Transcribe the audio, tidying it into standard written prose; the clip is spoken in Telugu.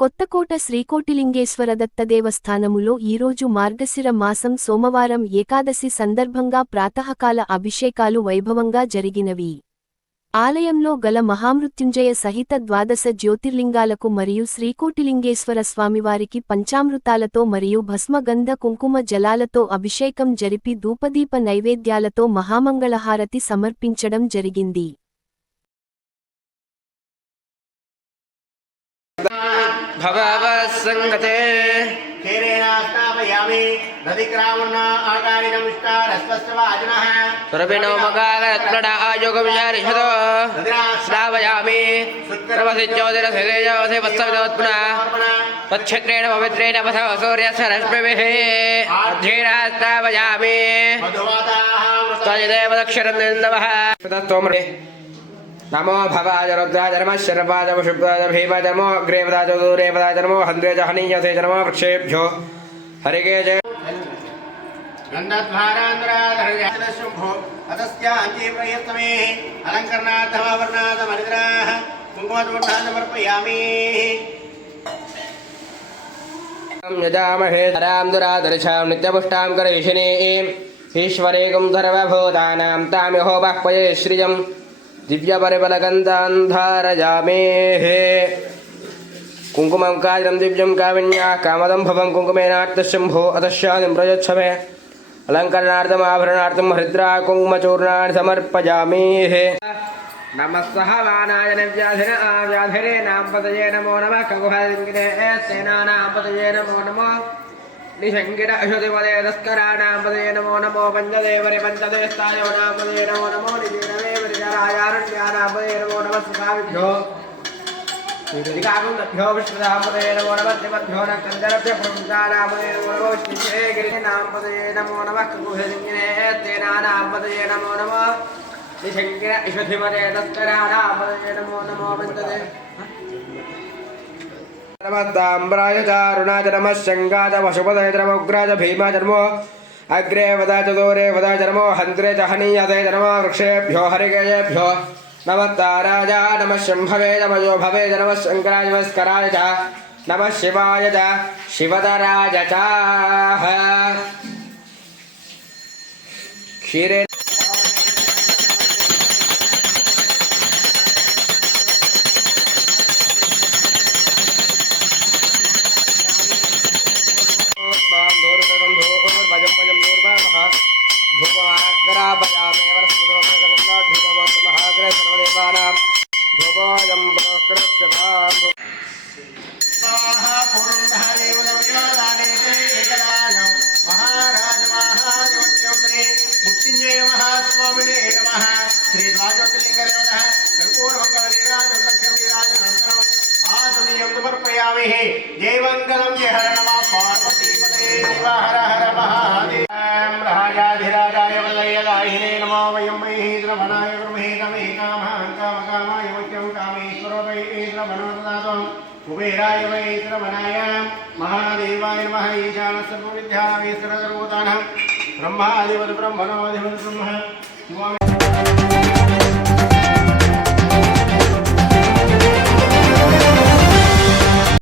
కొత్తకోట శ్రీకోటిలింగేశ్వర దత్త దేవస్థానములో ఈరోజు మార్గశిర మాసం సోమవారం ఏకాదశి సందర్భంగా ప్రాతఃకాల అభిషేకాలు వైభవంగా జరిగినవి. ఆలయంలో గల మహామృత్యుంజయ సహిత ద్వాదశ జ్యోతిర్లింగాలకు మరియు శ్రీకోటిలింగేశ్వర స్వామివారికి పంచామృతాలతో మరియు భస్మగంధ కుంకుమ జలాలతో అభిషేకం జరిపి ధూపదీప నైవేద్యాలతో మహామంగళహారతి సమర్పించడం జరిగింది. भववसंगते केरेणास्नापयामि दधिक्रामण्णा आकारिकमिष्टारस्वस्वाजनः सुरभिनो मकागरत्नडा आयोगविचारिषतो श्रावयामि सर्वसिज्योतिरसिदेजोऽसि वत्सविदोत्पुनः तच्छक्रेण पवित्रेण पथो सूर्यस्य रश्मिभिः अर्ध्येन श्रावयामि त्वयिदेव दक्षिणन्दवः तत्त्वमृते नमो भवाय रुद्राय नमः शर्वाय शुभ्राय भीमाय नमो अग्रेवदाय दूरेवदाय नमो हन्त्रेज हनीयसे नमो वृक्षेभ्यो हरिके जय गन्धद्वारान्द्राधरशम्भो अतस्यान्ते प्रयत्नमे अलङ्करणार्थमावर्णादमरिद्राः कुङ्कुमदूर्धान् समर्पयामि यजामहे धरां दुरादर्शां नित्यपुष्टां करैषिणीं ईश्वरेकं सर्वभूतानां तामिहो बाह्वये श्रियं दिव्यपरिमलगन्धान्धारयामेः कुङ्कुमं काजलं दिव्यं कामिन्या कामदं भवं कुङ्कुमेनार्तशम्भो अतश्यादिं प्रयच्छमे अलङ्करणार्थमाभरणार्थं हरिद्रा कुङ्कुमचूर्णानि समर्पयामेः नमः सहवानाय व्याधिन व्याधिरे नाम पतये नमो नमः खगुहलिङ्गिने सेनानां पतये नमो नमः निशङ्गिर अशुधिपदे तस्कराणां पतये नमो नमो पञ्चदेवरे पञ्चदेस्तायोनां पतये नमो नमो निजीनवे परिचरायारण्यानां पतये नमो नमः सुखाविभ्यो निकाकुन्दभ्यो विश्वदां पतये नमो नमः त्रिमद्भ्यो नक्कन्दरभ्यो पुरुषाणां पतये नमो नमो विष्णुगिरिनां पतये नमो नमः खगुहलिङ्गिने सेनानां पतये नमो नमः निशङ्गिर अशुधिपदे तस्कराणां पतये नमो नमो पञ्चदेव नमस्ताम्राय चारुणाय नमः शङ्गाय वशुपदय नमोग्राय भीमाय नमो अग्रे वदाय दूरे वदाय नमो हन्त्रे च हनीयते नमो वृक्षेभ्यो हरिकेभ्यो नमस्ताराय नमः शम्भवे नमः यो भवे नमः शङ्कराय नमस्कराय च नमः शिवाय च शिवतराय च क्षीरे जय मंगलम जय हर नमः पार्वतीपते शिव हर हर महादेव राजाधिराजाय वल्लयदायिने नमो वयं वैद्रवनाय ब्रह्मे नमे कामः कामकामाय वच्यं कामेश्वरो वैद्रवनोददातं कुबेराय वैद्रवनाय महादेवाय नमः ईशानः सर्वविद्यानां सर्वभूतानां ब्रह्माधिपति ब्रह्मणोऽधिपति ब्रह्म शिवाय